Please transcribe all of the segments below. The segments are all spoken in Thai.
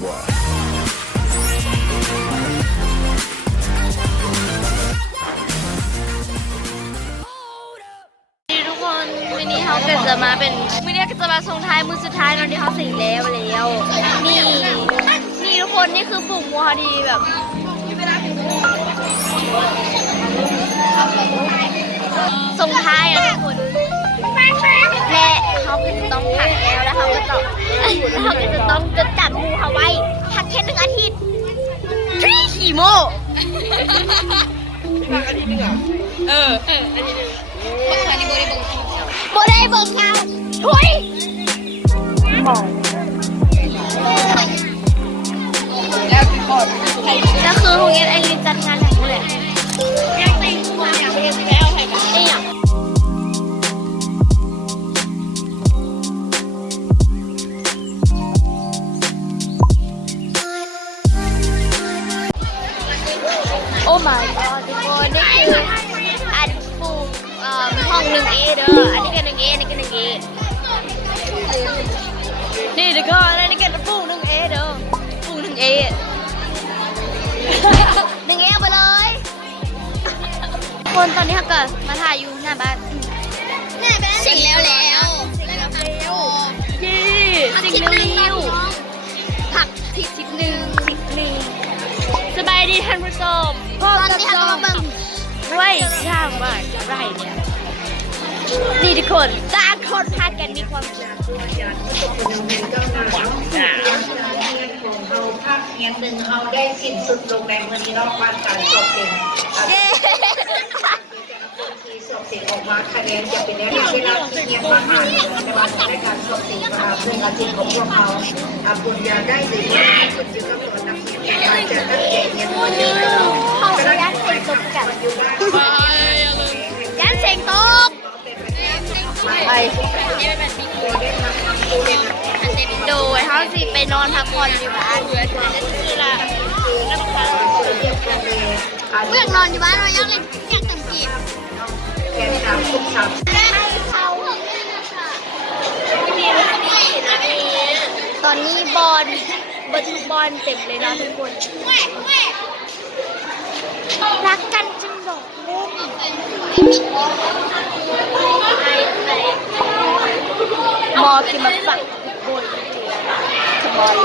boy. ทุกคนวันนี้เขาก็จะมาเป็นวันนี้ก็จะมาส่งท้ายมือสุดท้ายตอนที่เขาสิงแล้วนี่ทุกคนนี่คือปุ่มวัวดีแบบส่งท้ายทุกคนและเขาก็จะต้องผักแล้วเขาก็จะต้องจดจำมูเขาไว้พักแค่1 อาทิตย์ขี่โม่อาทิตย์นึงอาทิตย์นึงโบได้เบิกเงาถุยแล้วคือโรงเรียนไอรินจัดงานไหนเลยยังติดตัวอย่างเรียนแล้วใครกันเนี่ยโอ้ my god ทุกคนนี่คืออันฟูห้อง 1A เด้ออันนี้ก็ 1A นี่ก็ 1A นี่ทุกคนอันนี้ก็ฟู 1A เด้อฟู 1A 1A ไปเลยคนตอนนี้เขาก็มาถ่ายอยู่หน้าบ้านสิ่งแล้วสิ่งเร็วผักทิศหนึ่งสบายดีท่านผู้ชมตอนนี้เรามาเบิ่งไร่ช่างว่าไร่เนี่ยนี่ทุกคนต่างคนพากันมีความสุขของเราภาคเงียนหนึ่งเราได้สิ้นสุดลงในมือนี้นอกบ้านการสอบเองที่สอบเสียงออกมาคะแนนจะเป็นเวลาที่เงียบมากในวันในการสอบเสียงเพื่อนอาชีพของพวกเราบุญญาได้หรือไม่คุณจะต้องรอนักเรียนอาจจะตั้งใจเงียบมือเขายันเสียงตกกันยันเสียงตกไปโดยเขาสิไปนอนพักผ่อนอยู่บ้านคือละเมื่อนอนอยู่บ้านเรายังเล่นอยากแต่งกีบตอนนี้บอลทุกบอลเต็มเลยนะทุกคนรักกันจนหลงเล่นมอกินมาฝักบนขบอย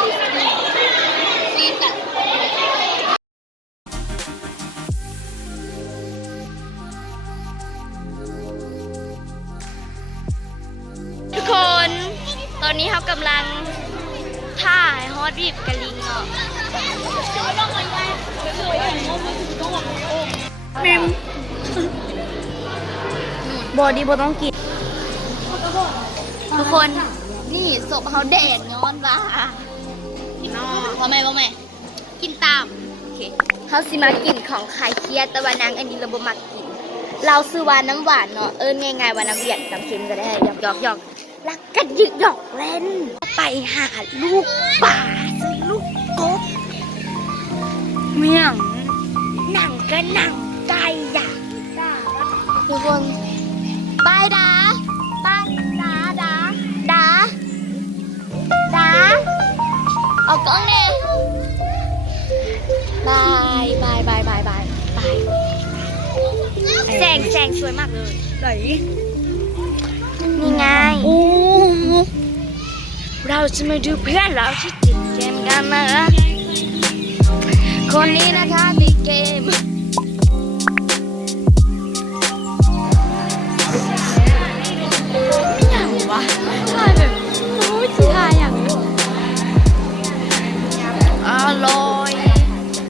ทุกคนตอนนี้เขากำลังท่าฮอตบีบกะลิงเนาะมิมบอดี้บอต้องกินทุกคนนี่ศพเขาแดดย้อนว่าพ่อแม่กินตามโอเคเขาสิมากินของคลายเครียดแต่ว่านางอันนี้เราบ่มากินเราซื้อวานน้ำหวานเนาะง่ายๆว่าน้ำเบียดน้ำเค็มก็ได้หยอกรักกันยึกหยอกเล่นไปหาลูกป่าซื้อลูกกบเมี่ยงหนังก็หนังไก่ด่าทุกคนบายดาออกกล้องเนี่ยบายแสงสวยมากเลยไหนนี่ไงเราจะมาดูเพื่อนเราที่ติดเกมกันนะคนนี้นะคะติดเกม